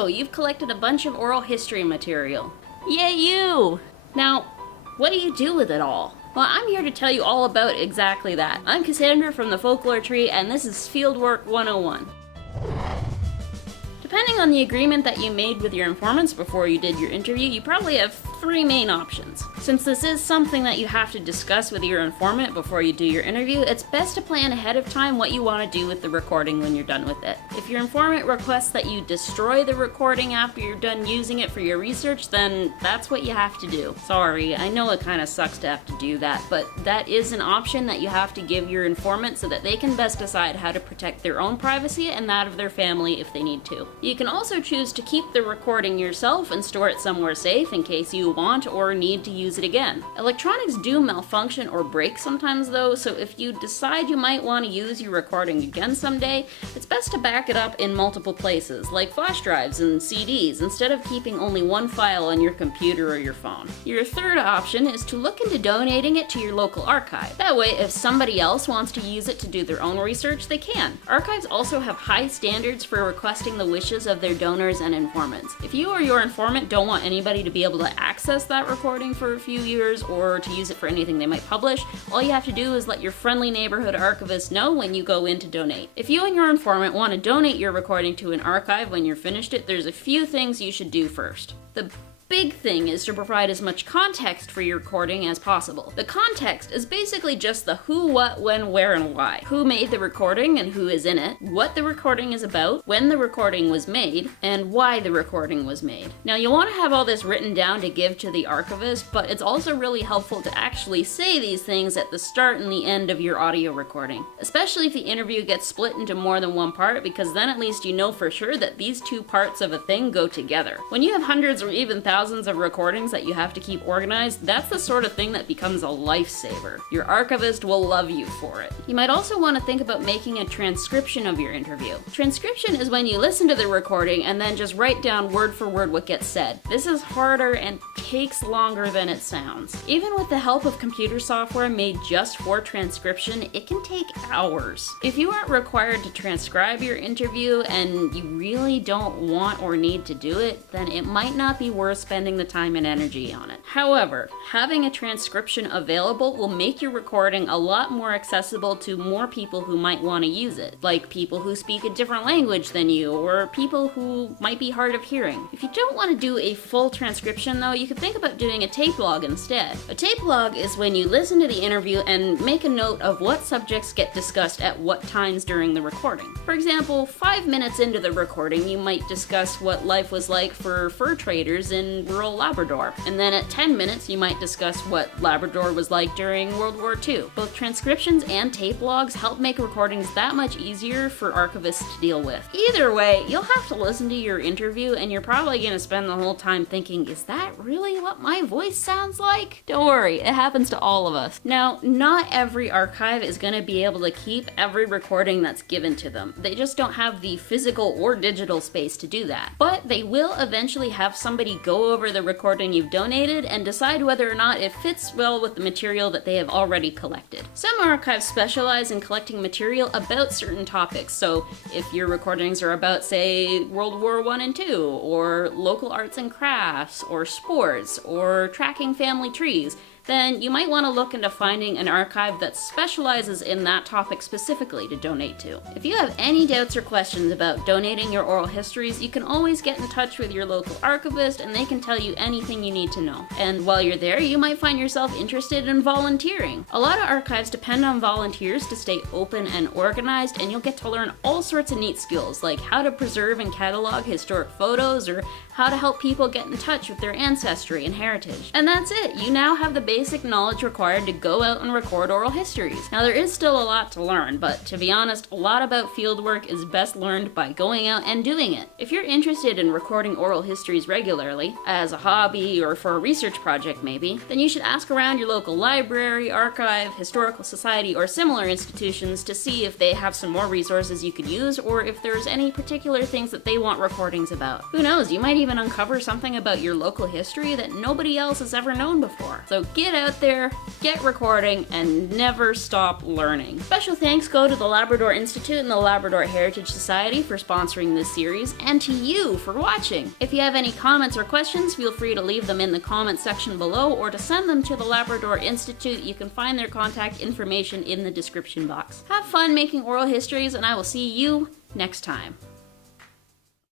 So, you've collected a bunch of oral history material. Yay you! Now, what do you do with it all? Well, I'm here to tell you all about exactly that. I'm Cassandra from the Folklore Tree, and this is Fieldwork 101. Depending on the agreement that you made with your informants before you did your interview, you probably have three main options. Since this is something that you have to discuss with your informant before you do your interview, it's best to plan ahead of time what you want to do with the recording when you're done with it. If your informant requests that you destroy the recording after you're done using it for your research, then that's what you have to do. Sorry, I know it kind of sucks to have to do that, but that is an option that you have to give your informant so that they can best decide how to protect their own privacy and that of their family if they need to. You can also choose to keep the recording yourself and store it somewhere safe in case you want or need to use it again. Electronics do malfunction or break sometimes though, so if you decide you might want to use your recording again someday, it's best to back it up in multiple places, like flash drives and CDs, instead of keeping only one file on your computer or your phone. Your third option is to look into donating it to your local archive. That way, if somebody else wants to use it to do their own research, they can. Archives also have high standards for requesting the wishes of their donors and informants. If you or your informant don't want anybody to be able to access that recording for a few years or to use it for anything they might publish, all you have to do is let your friendly neighborhood archivist know when you go in to donate. If you and your informant want to donate your recording to an archive when you're finished it, there's a few things you should do first. The big thing is to provide as much context for your recording as possible. The context is basically just the who, what, when, where, and why. Who made the recording and who is in it, what the recording is about, when the recording was made, and why the recording was made. Now, you'll want to have all this written down to give to the archivist, but it's also really helpful to actually say these things at the start and the end of your audio recording. Especially if the interview gets split into more than one part, because then at least you know for sure that these two parts of a thing go together. When you have hundreds or even thousands of recordings that you have to keep organized, that's the sort of thing that becomes a lifesaver. Your archivist will love you for it. You might also want to think about making a transcription of your interview. Transcription is when you listen to the recording and then just write down word for word what gets said. This is harder and takes longer than it sounds. Even with the help of computer software made just for transcription, it can take hours. If you aren't required to transcribe your interview and you really don't want or need to do it, then it might not be worth spending the time and energy on it. However, having a transcription available will make your recording a lot more accessible to more people who might want to use it, like people who speak a different language than you, or people who might be hard of hearing. If you don't want to do a full transcription though, you could think about doing a tape log instead. A tape log is when you listen to the interview and make a note of what subjects get discussed at what times during the recording. For example, 5 minutes into the recording, you might discuss what life was like for fur traders in rural Labrador, and then at 10 minutes you might discuss what Labrador was like during World War II. Both transcriptions and tape logs help make recordings that much easier for archivists to deal with. Either way, you'll have to listen to your interview and you're probably going to spend the whole time thinking, is that really what my voice sounds like? Don't worry, it happens to all of us. Now, not every archive is going to be able to keep every recording that's given to them. They just don't have the physical or digital space to do that. But they will eventually have somebody go over the recording you've donated and decide whether or not it fits well with the material that they have already collected. Some archives specialize in collecting material about certain topics, so if your recordings are about, say, World War I and II, or local arts and crafts, or sports, or tracking family trees, then you might want to look into finding an archive that specializes in that topic specifically to donate to. If you have any doubts or questions about donating your oral histories, you can always get in touch with your local archivist and they can tell you anything you need to know. And while you're there, you might find yourself interested in volunteering. A lot of archives depend on volunteers to stay open and organized, and you'll get to learn all sorts of neat skills, like how to preserve and catalog historic photos, or how to help people get in touch with their ancestry and heritage. And that's it! You now have the basic knowledge required to go out and record oral histories. Now, there is still a lot to learn, but to be honest, a lot about fieldwork is best learned by going out and doing it. If you're interested in recording oral histories regularly, as a hobby or for a research project maybe, then you should ask around your local library, archive, historical society, or similar institutions to see if they have some more resources you could use, or if there's any particular things that they want recordings about. Who knows, you might even uncover something about your local history that nobody else has ever known before. So give get out there, get recording, and never stop learning. Special thanks go to the Labrador Institute and the Labrador Heritage Society for sponsoring this series, and to you for watching. If you have any comments or questions, feel free to leave them in the comments section below or to send them to the Labrador Institute. You can find their contact information in the description box. Have fun making oral histories, and I will see you next time.